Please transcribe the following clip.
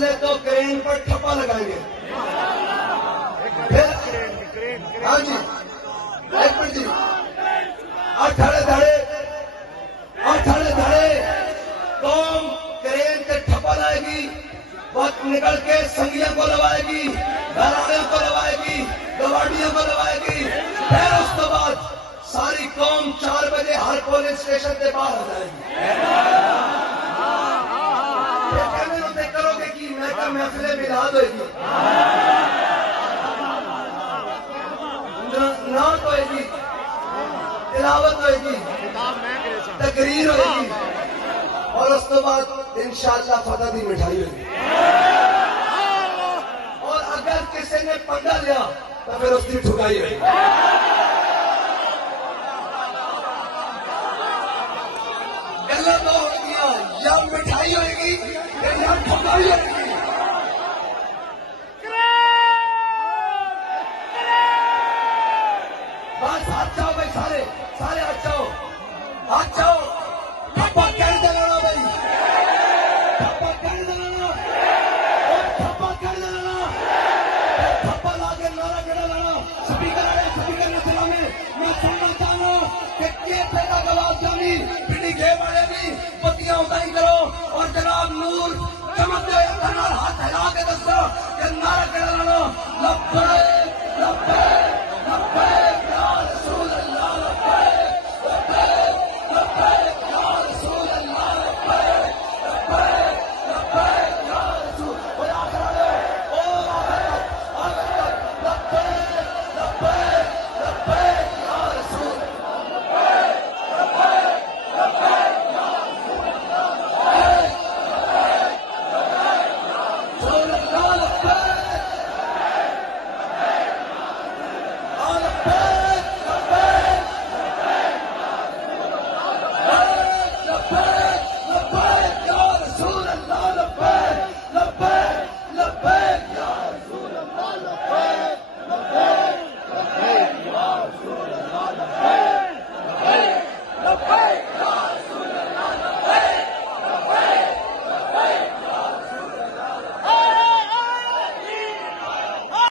پہلے تو کرین پر ٹھپا لگائیں گے، پھر ہاں جی ایک منٹ جی، اور دھڑے دھڑے قوم کرین کے ٹھپا لائے گی، وقت نکل کے سنگیوں کو لوائے گی، گھراڑیوں کو لوائے گی، گواڑیوں کو لوائے گی، پھر اس کے بعد ساری قوم 4 بجے ہر پولنگ اسٹیشن سے باہر آ جائے گی۔ کرو گے کہ محفل میلاد ہوئے گی، نعت ہوئے گی، تلاوت ہوئے گی، تقریر ہوئے گی، اور اس کے بعد انشاءاللہ فتح دی مٹھائی ہوئے گی۔ اور اگر کسی نے پنگا لیا تو پھر اس کی ٹھکائی ہوئے گی۔ گلا تو ہو گیا، یا مٹھائی ہوئے گی یا ٹھکائی ہوئے گی۔ بس ہاتھ جاؤ بھائی، سارے ہاتھ جاؤ، ہاتھ جاؤ، ٹھپا کر دینا بھائی، ٹھپا کر دینا، ٹھپا کر دینا، ٹھپا لا کے نعرہ کھڑا لانا۔ سپیکر نے چلا میں سننا چاہنا کہ پہ کا گواز جانی پنڈی گھے والے بھی پتیاں اتائی کرو، اور جناب نور چمکتے ہوئے ہاتھ ہلا کے دسو کہ نعرہ کھڑا لانا، لبیک لبیک